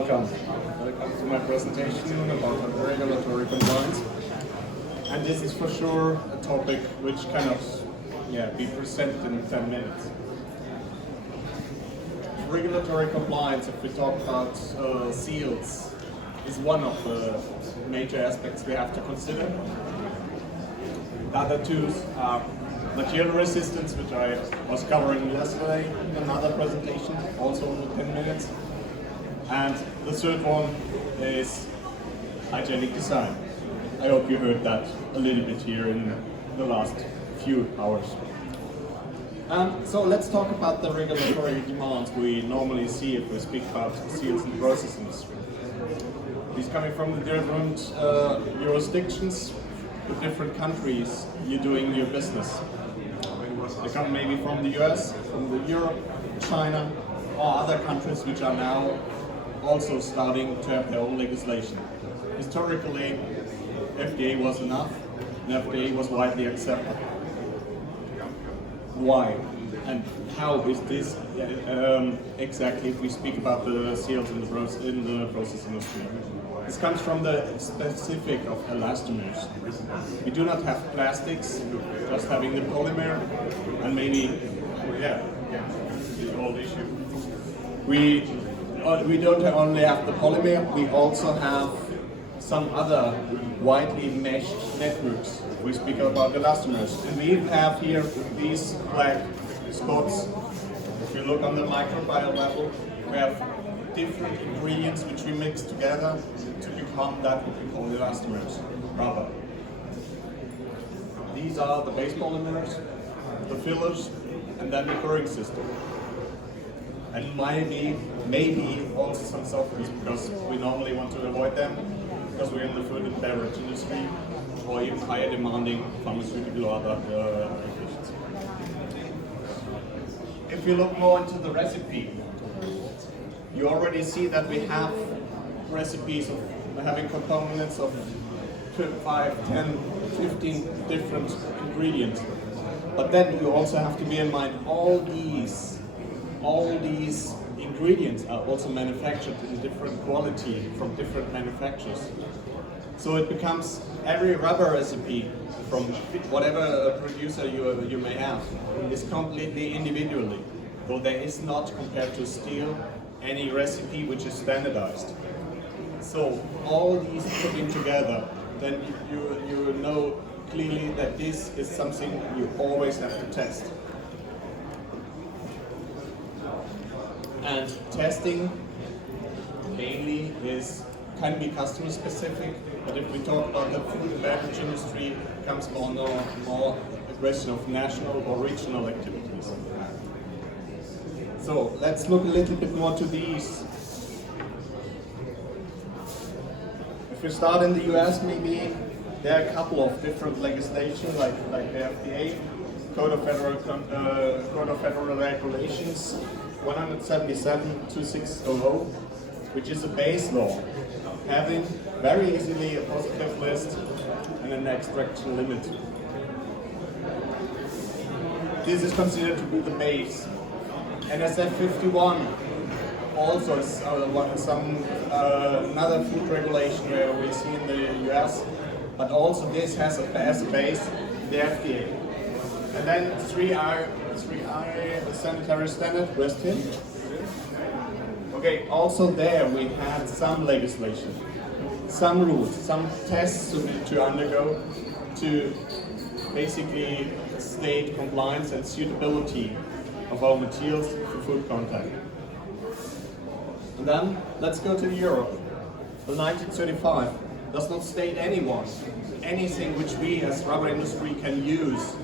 Welcome to my presentation about regulatory compliance. And this is for sure a topic which cannot be presented in 10 minutes. Regulatory compliance, if we talk about seals, is one of the major aspects we have to consider. The other two are material resistance, which I was covering yesterday in another presentation, also in 10 minutes. And the third one is hygienic design. I hope you heard that a little bit here in the last few hours. So let's talk about the regulatory demands we normally see if we speak about seals in the process industry. These coming from the different jurisdictions, the different countries you're doing your business. They come maybe from the US, from Europe, China, or other countries which are now also starting to have their own legislation. Historically, FDA was enough, and FDA was widely accepted. Why? And how is this exactly if we speak about the seals in the process industry? This comes from the specific of elastomers. We do not have plastics, just having the polymer, and maybe, the old issue. We don't only have the polymer, we also have some other widely meshed networks. We speak about elastomers. And we have here these black spots. If you look on the microbial level, we have different ingredients which we mix together to become that what we call elastomers, rubber. These are the base polymers, the fillers, and then the curing system. And maybe also some softeners, because we normally want to avoid them, because we're in the food and beverage industry, or even higher demanding pharmaceutical or other applications. If you look more into the recipe, you already see that we have recipes of having components of 5, 10, 15 different ingredients. But then you also have to bear in mind all these ingredients are also manufactured in different quality from different manufacturers. So it becomes every rubber recipe from whatever producer you may have is completely individually. So there is not, compared to steel, any recipe which is standardized. So all these putting together, then you know clearly that this is something you always have to test. And testing mainly can be customer specific, but if we talk about the food and beverage industry, it becomes more a question of national or regional activities. So let's look a little bit more to these. If we start in the US, maybe there are a couple of different legislation, like the FDA, Code of Federal Regulations 177-2600, which is a base law, having very easily a positive list and an extraction limit. This is considered to be the base. NSF 51 also is another food regulation where we see in the US, but also this has as a base the FDA. And then 3I, the sanitary standard, West Hill. Okay, also there we had some legislation, some rules, some tests to undergo to basically state compliance and suitability of our materials for food contact. And then let's go to Europe. The 1935 does not state anything which we as rubber industry can use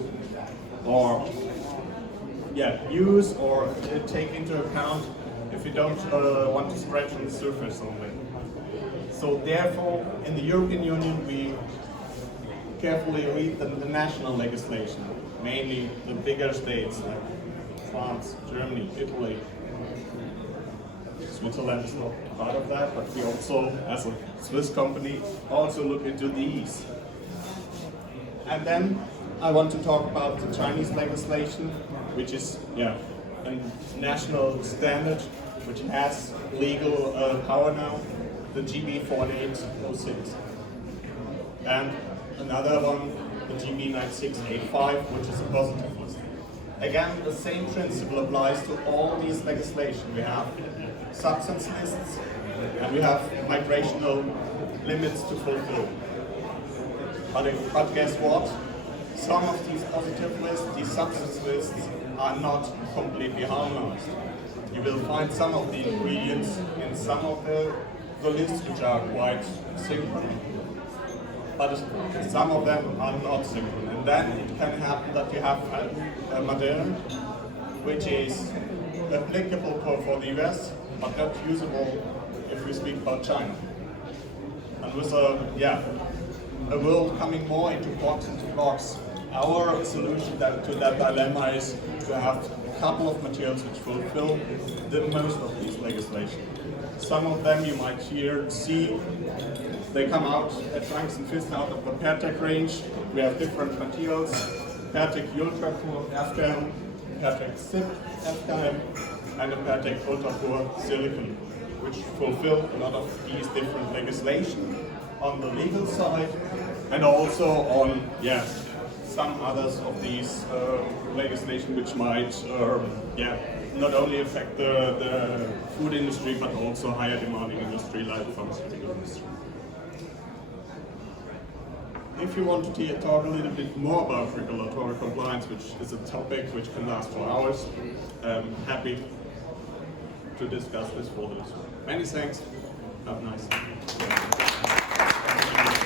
or take into account if we don't want to scratch on the surface only. So therefore, in the European Union, we carefully read the national legislation, mainly the bigger states like France, Germany, Italy. Switzerland is not part of that, but we also, as a Swiss company, also look into these. And then I want to talk about the Chinese legislation, which is a national standard which has legal power now, the GB 4806. And another one, the GB 9685, which is a positive list. Again, the same principle applies to all these legislation. We have substance lists and we have migrational limits to fulfill. But guess what? Some of these positive lists, these substance lists, are not completely harmonized. You will find some of the ingredients in some of the lists which are quite synchronous, but some of them are not synchronous. And then it can happen that you have a material which is applicable for the US, but not usable if we speak about China. And with a world coming more into box into blocks, our solution to that dilemma is to have a couple of materials which fulfill the most of these legislation. Some of them you might see, they come out at Angst+Pfister out of the PERTEC range. We have different materials, PERTEC Ultra Pure Afghan, PERTEC SIP Afghan, and a PERTEC Ultra Pure Silicon, which fulfill a lot of these different legislation on the legal side, and also on some others of these legislation which might not only affect the food industry but also higher demanding industry like the pharmaceutical industry. If you want to talk a little bit more about regulatory compliance, which is a topic which can last for hours, happy to discuss this further. Many thanks. Have a nice day.